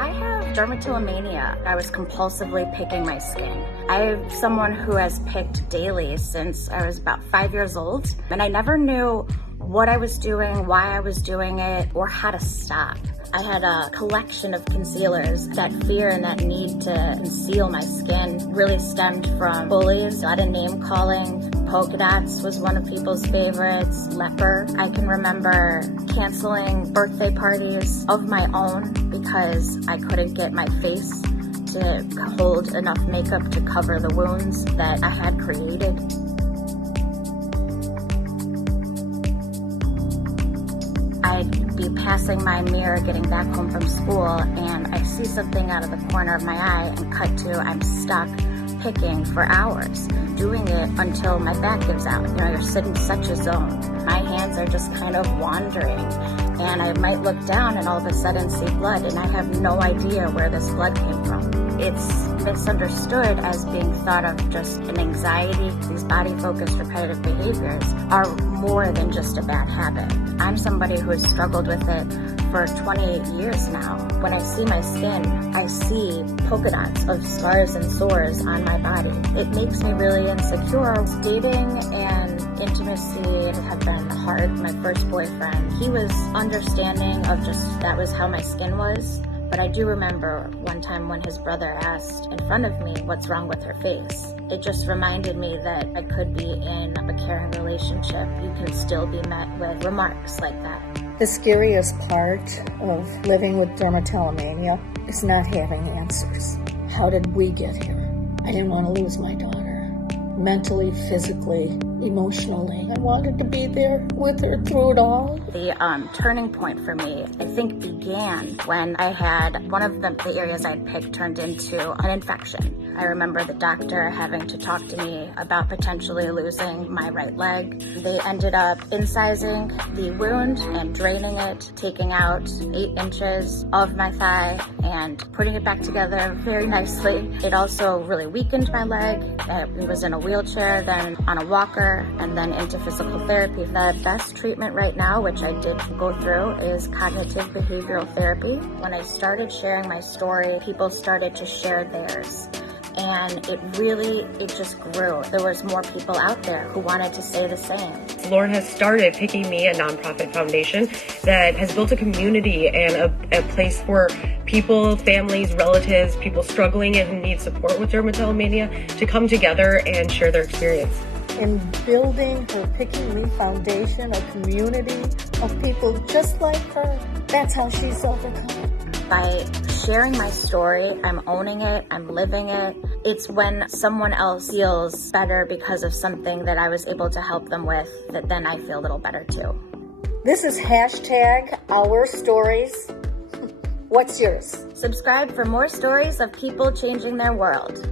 I have dermatillomania. I was compulsively picking my skin. I'm someone who has picked daily since I was about 5 years old, and I never knew what I was doing, why I was doing it, or how to stop. I had a collection of concealers. That fear and that need to conceal my skin really stemmed from bullies, a lot of name calling. Polka dots was one of people's favorites, leper. I can remember canceling birthday parties of my own because I couldn't get my face to hold enough makeup to cover the wounds that I had created. I'd be passing my mirror getting back home from school and I see something out of the corner of my eye and cut to I'm stuck picking for hours, doing it until my back gives out. You know, you're sitting in such a zone. My hands are just kind of wandering and I might look down and all of a sudden see blood and I have no idea where this blood came from. It's misunderstood as being thought of just an anxiety. These body-focused repetitive behaviors are more than just a bad habit. I'm somebody who has struggled with it for 28 years now. When I see my skin, I see polka dots of scars and sores on my body. It makes me really insecure. Dating and intimacy have been hard. My first boyfriend, he was understanding of just that was how my skin was. But I do remember one time when his brother asked in front of me, what's wrong with her face? It just reminded me that I could be in a caring relationship. You can still be met with remarks like that. The scariest part of living with dermatillomania is not having answers. How did we get here? I didn't want to lose my daughter. Mentally, physically, emotionally. I wanted to be there with her through it all. The turning point for me, I think, began when I had one of the areas I'd picked turned into an infection. I remember the doctor having to talk to me about potentially losing my right leg. They ended up incising the wound and draining it, taking out 8 inches of my thigh and putting it back together very nicely. It also really weakened my leg. It was in a wheelchair, then on a walker, and then into physical therapy. The best treatment right now, which I did go through, is cognitive behavioral therapy. When I started sharing my story, people started to share theirs. And it just grew. There was more people out there who wanted to say the same. Lauren has started Picking Me, a nonprofit foundation that has built a community and a place for people, families, relatives, people struggling and who need support with dermatillomania to come together and share their experience. In building her Picking Me Foundation, a community of people just like her, that's how she's overcome. By sharing my story, I'm owning it, I'm living it. It's when someone else feels better because of something that I was able to help them with that then I feel a little better too. This is #OurStories. What's yours? Subscribe for more stories of people changing their world.